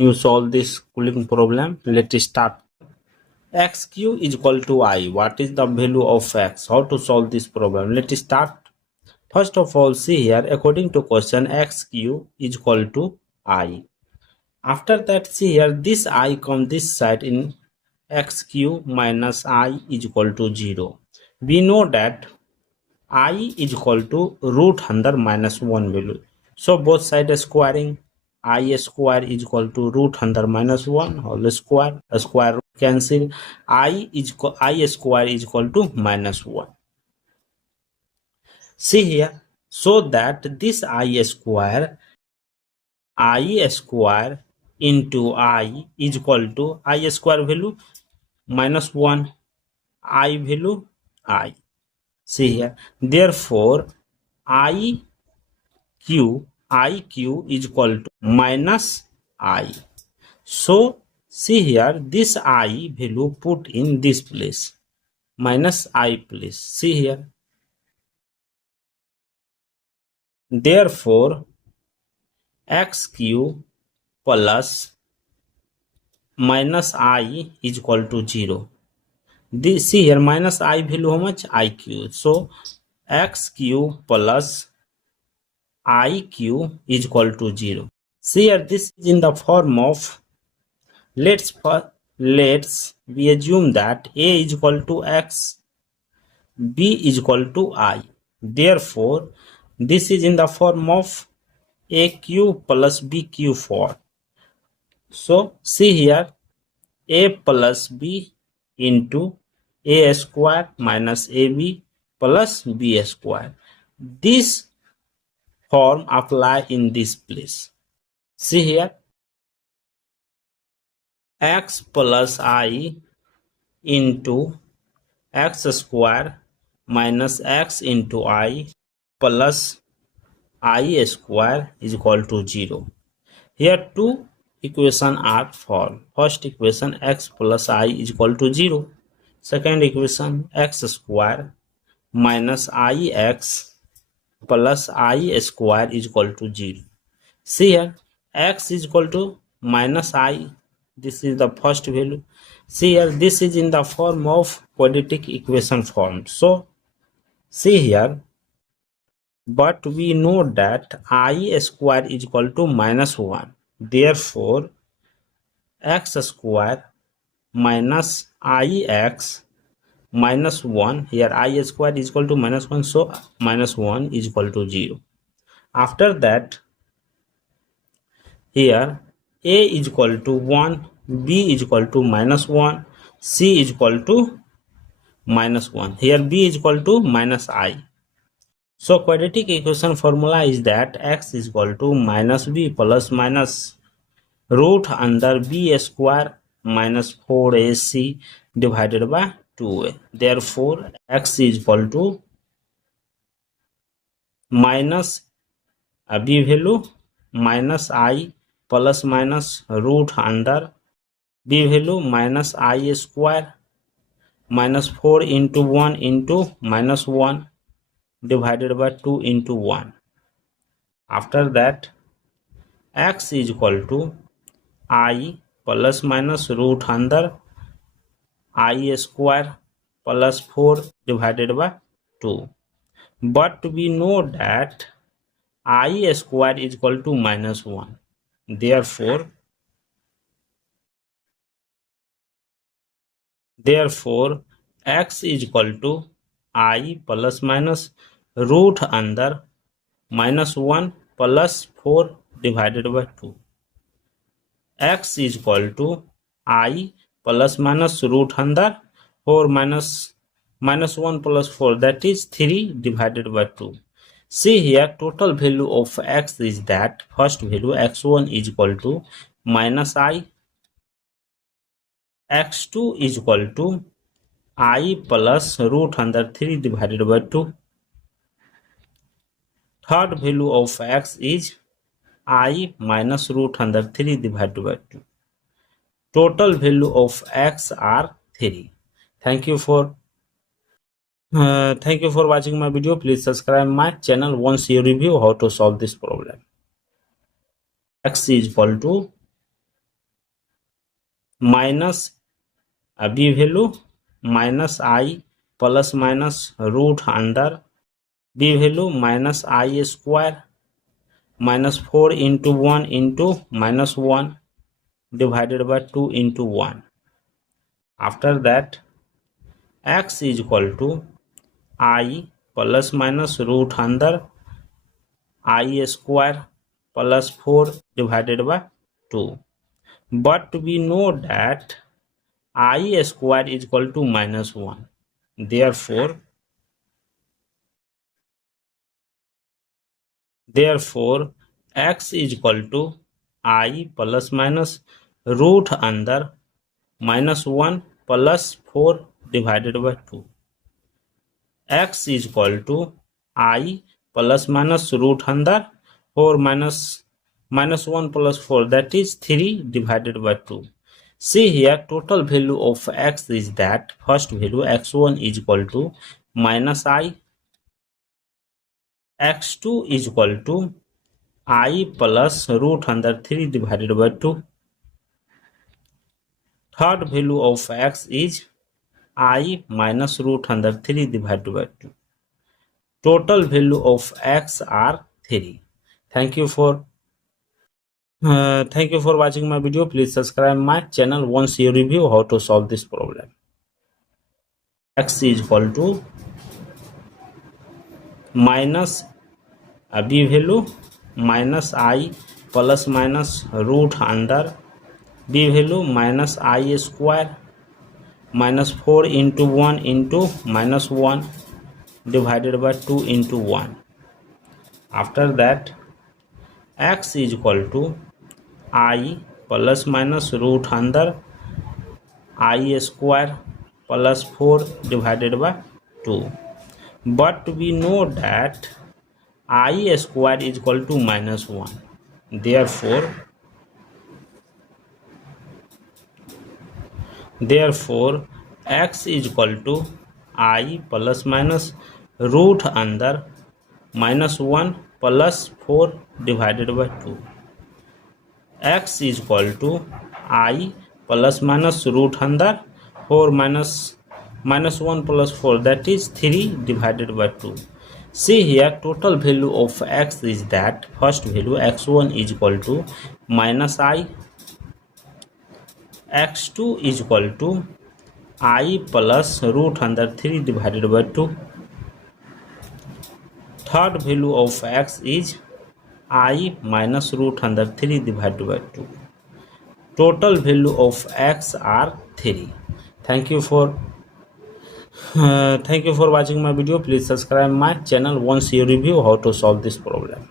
You solve this cooling problem. Let's start. Xq is equal to I. What is the value of x? How to solve this problem? Let's start. First of all, see here, according to question, xq is equal to I. After that, see here, this I come this side in xq minus I is equal to 0. We know that I is equal to root under minus 1 value. So both sides squaring. I square is equal to root under minus 1 whole square. A square root cancel. I square is equal to minus 1. See here, so that this I square into I is equal to I square value minus 1, I value I. See here, therefore iq is equal to minus I. So see here, this I value put in this place, minus I place. See here, therefore xq plus minus I is equal to 0. This, see here, minus I value how much? Iq. So xq plus iq is equal to 0. See here, this is in the form of, let's we assume that a is equal to x, b is equal to I. Therefore this is in the form of aq plus bq for. So see here, a plus b into a square minus ab plus b square. This form apply in this place. See here, x plus I into x square minus x into I plus I square is equal to 0. Here two equations are formed. First equation, x plus I is equal to 0. Second equation, x square minus ix plus I square is equal to 0. See here, x is equal to minus I. This is the first value. See here, this is in the form of quadratic equation form. So see here, but we know that I square is equal to minus 1. Therefore x square minus ix minus 1, here I square is equal to minus 1, so minus 1 is equal to 0. After that, here a is equal to 1, b is equal to minus 1, c is equal to minus 1. Here b is equal to minus I. So quadratic equation formula is that x is equal to minus b plus minus root under b square minus 4ac divided by 2a. Therefore x is equal to minus b value minus I plus minus root under b value minus I square minus 4 into 1 into minus 1 divided by 2 into 1. After that, x is equal to I plus minus root under I square plus 4 divided by 2. But we know that I square is equal to minus 1. Therefore x is equal to I plus minus root under minus 1 plus 4 divided by 2. X is equal to I plus minus root under 4 minus 1 plus 4, that is 3 divided by 2. See here, total value of x is that first value x1 is equal to minus I, x2 is equal to I plus root under 3 divided by 2. Third value of x is I minus root under 3 divided by 2. Total value of x are 3. Thank you for watching my video. Please subscribe my channel once you review how to solve this problem. X is equal to minus b value minus I plus minus root under b value minus I square minus 4 into 1 into minus 1 divided by 2 into 1. After that x is equal to I plus minus root under I square plus 4 divided by 2. But we know that I square is equal to minus 1. Therefore x is equal to I plus minus root under minus 1 plus 4 divided by 2. x is equal to I plus minus root under 4 minus 1 plus 4, that is 3 divided by 2. See here, total value of x is that first value x1 is equal to minus I, x2 is equal to I plus root under 3 divided by 2. Third value of x is I minus root under 3 divided by 2. Total value of x are 3. Thank you for watching my video. Please subscribe my channel once you review how to solve this problem. X is equal to minus b value minus I plus minus root under b value minus I square minus 4 into 1 into minus 1 divided by 2 into 1. After that x is equal to I plus minus root under I square plus 4 divided by 2. But we know that I square is equal to minus 1. Therefore x is equal to I plus minus root under minus 1 plus 4 divided by 2. x is equal to I plus minus root under 4 minus 1 plus 4, that is 3 divided by 2. See here, total value of x is that first value x1 is equal to minus I, x2 is equal to I plus root under 3 divided by 2. Third value of x is I minus root under 3 divided by 2. Total value of x are 3. Thank you for watching my video. Please subscribe my channel once you review how to solve this problem.